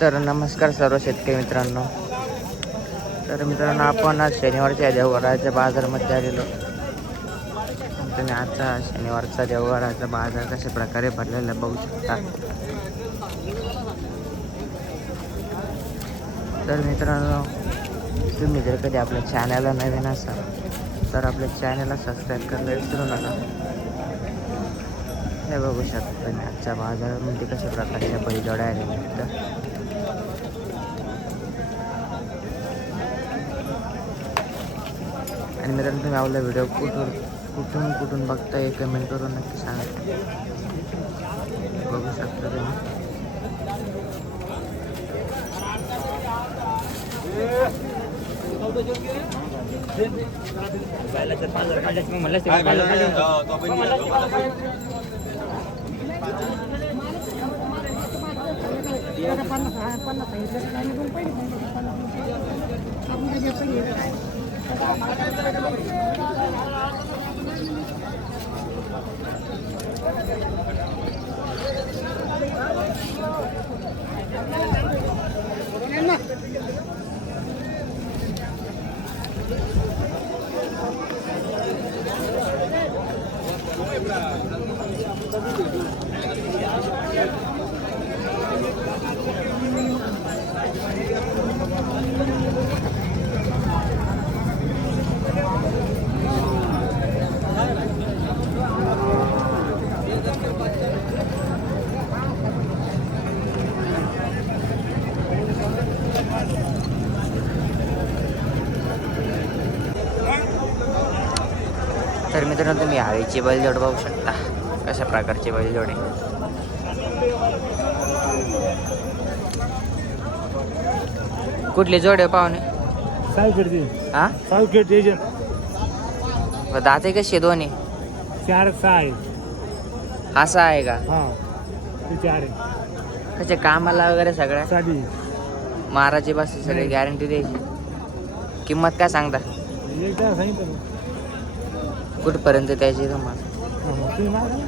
तर नमस्कार सर्व शेतकरी मित्रांनो. तर मित्रांनो आपण आज शनिवारच्या देवघराच्या बाजारमध्ये आलेलो. तुम्ही आजचा शनिवारचा देवघराचा बाजार कशा प्रकारे भरलेला बघू शकता. तर मित्रांनो तुम्ही जर कधी आपल्या चॅनलला नवीन असाल तर आपल्या चॅनलला सबस्क्राईब करायला विसरू नका. हे बघू शकता तुम्ही आजच्या बाजारामध्ये कशा प्रकारच्या बैलजोड्या आलेल्या आहेत. आणि मित्रांनो तुम्ही आपला व्हिडिओ कुठून कुठून कुठून बघताय कमेंट करून नक्की सांगा बघू शकता तुम्ही तर मित्रांनो तुम्ही हळीची बैलजोड बघू शकता. कशा प्रकारची बैलजोड आहे. कुठली जोड आहे पाहुणे? सावखेडची. हा? सावखेड एजंट दाते कशी आहे दोन्ही? चार सहा आहे. असा आहे का? हा ते चार आहे. त्याच्या कामाला वगैरे सगळ्या? साठी माराची बस सगळी गॅरंटी द्यायची. किंमत काय सांगता? सांगितलं. कुठपर्यंत मागा ना.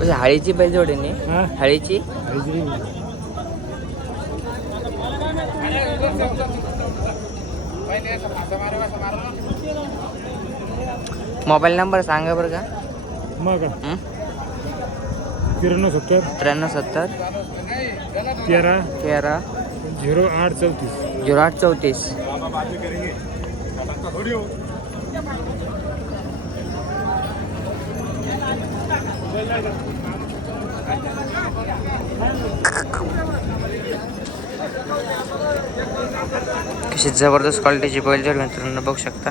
कशी हळीची बैलजोड आहे नी हा? हळीची. मोबाईल नंबर सांगा बरं का मग? त्र्याण्णव सत्तर. त्र्याण्णव सत्तर. तेरा. तेरा. झिरो आठ चौतीस. झिरो आठ चौतीस. कशी जबरदस्त क्वालिटीची बैलजोड मित्रांनो बघू शकता.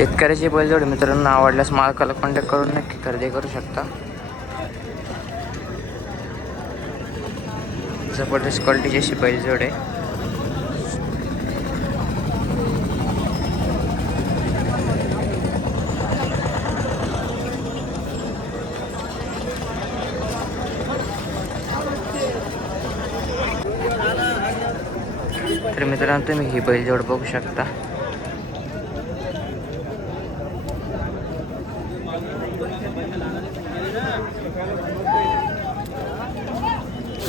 शेतकऱ्याची बैलजोड मित्रांनो आवडल्यास मालकाला कॉन्टॅक्ट करून नक्की खरेदी करू शकता. जबरदस्त क्वालिटीची अशी बैलजोड आहे तर मित्रांनो तुम्ही ही बैलजोड बघू शकता.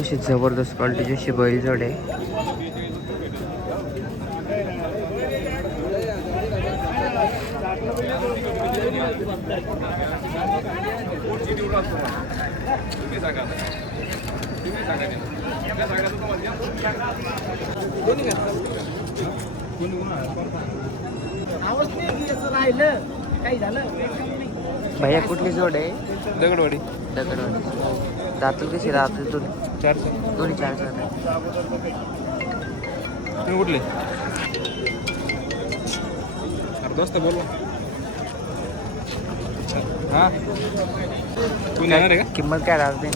कशी जबरदस्त क्वालिटीची अशी बैलजोड आहे भैया कुठली जोड आहे? दगडवाडी. दगडवाडी. दातूल कशी दातूल दोन्ही चारशे दोन्ही चार तुम्ही कुठले अरे दोस्त बोलवा हा तू येणार आहे का किंमत काय राहते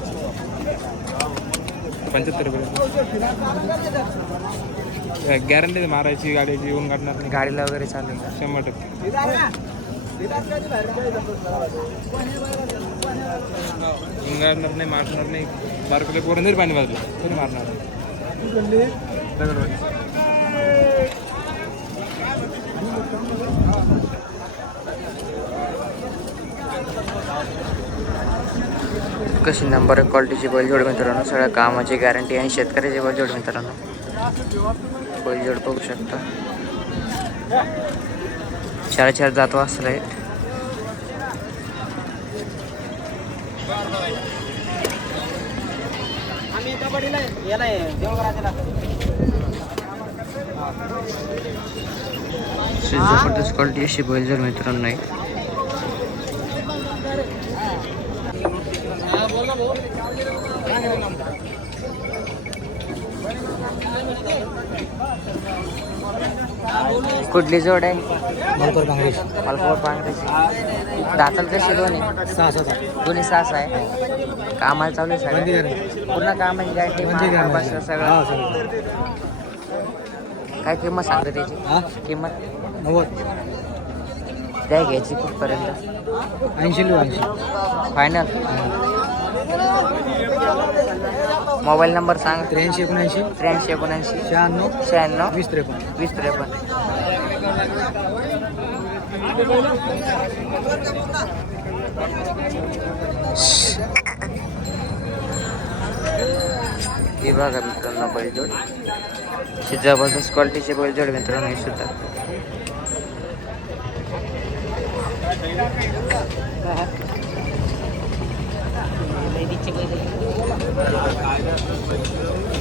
पंच्याहत्तर रुपये गॅरंटी मारायची गाडीची येऊन काढणार नाही गाडीला वगैरे चालेल शंभर टक्के हिंगाळणार नाही मारणार नाही. बारकुले पोरं नाही पाणी वाजलं तरी मारणार? नाही. दगडवाडी कशी नंबर क्वालिटीची बैलजोड मित्रांनो सगळ्या कामाची गॅरंटी आणि शेतकऱ्याची बैलजोड मित्रांनो. बैलजोड बघू शकता. चार चार जात वासर आहेत अशी जबरदस्त क्वालिटी अशी बैलजोड मित्रांनो आहे. कुठली जोड आहे? मलकर काँग्रेस. मलकोर पांढरीची दाताल कशी दोन्ही? सहा सहा दोन्ही सास आहे? कामाला चालू आहे सगळं? पूर्ण कामाची गॅरंटी बस सगळं? काय किंमत सांगते त्याची? किंमत? नव्वद. द्या घ्यायची कुठपर्यंत? ऐंशी ऐंशी. फायनल? मोबाईल नंबर सांग. त्र्याऐंशी एकोणऐंशी. त्र्याऐंशी एकोणऐंशी. शहाण्णव. शहाण्णव. वीस त्रेपन्न. वीस त्रेपन्न. हे बघा मित्रांनो बैलजोड. अशी जबरदस्त क्वालिटीचे बैलजोड मित्रांनो हे सुद्धा. बैल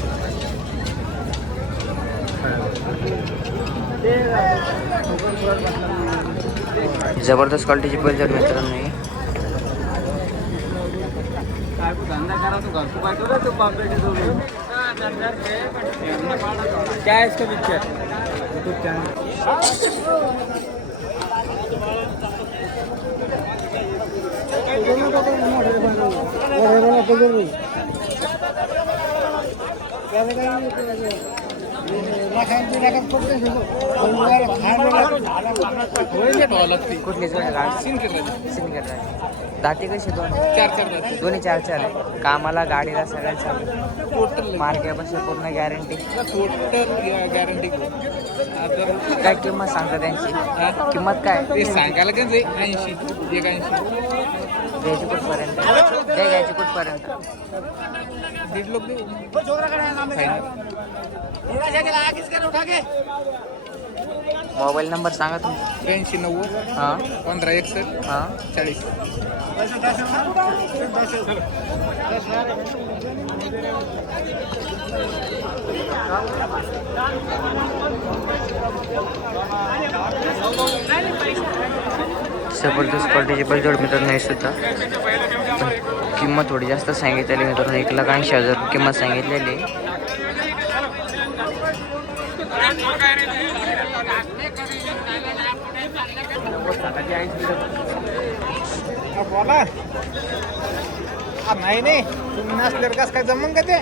ज़बरदस्त क्वालिटीची बैलजोड मित्रांनो हे. क्या है इसका पिक्चर आहे गाडी सिंगल दाती कशी दोन? चार चार. दोन्ही चार चार आहे. कामाला गाडीला सगळ्यात चालू टोटल मार्केटपासून पूर्ण गॅरंटी टोटल गॅरंटी काय किंमत सांगता त्यांची? किंमत काय? ते सांगायला का ऐंशी. एक ऐंशी द्यायची कुठपर्यंत? द्या घ्यायची कुठपर्यंत? दीड लोक फायनल. मोबाईल नंबर सांगा तुमचा त्र्याऐंशी नव्वद हां. पंधरा एकसष्ट हां. चाळीस. जबरदस्त क्वालिटीची बैलजोड मित्रांनो हे सुद्धा. पण किंमत थोडी जास्त सांगितलेली मित्रांनो. एक लाख ऐंशी हजार किंमत सांगितलेली बोला. नाही नाही. तुम्ही नसल्यावर कस काय जमन का ते?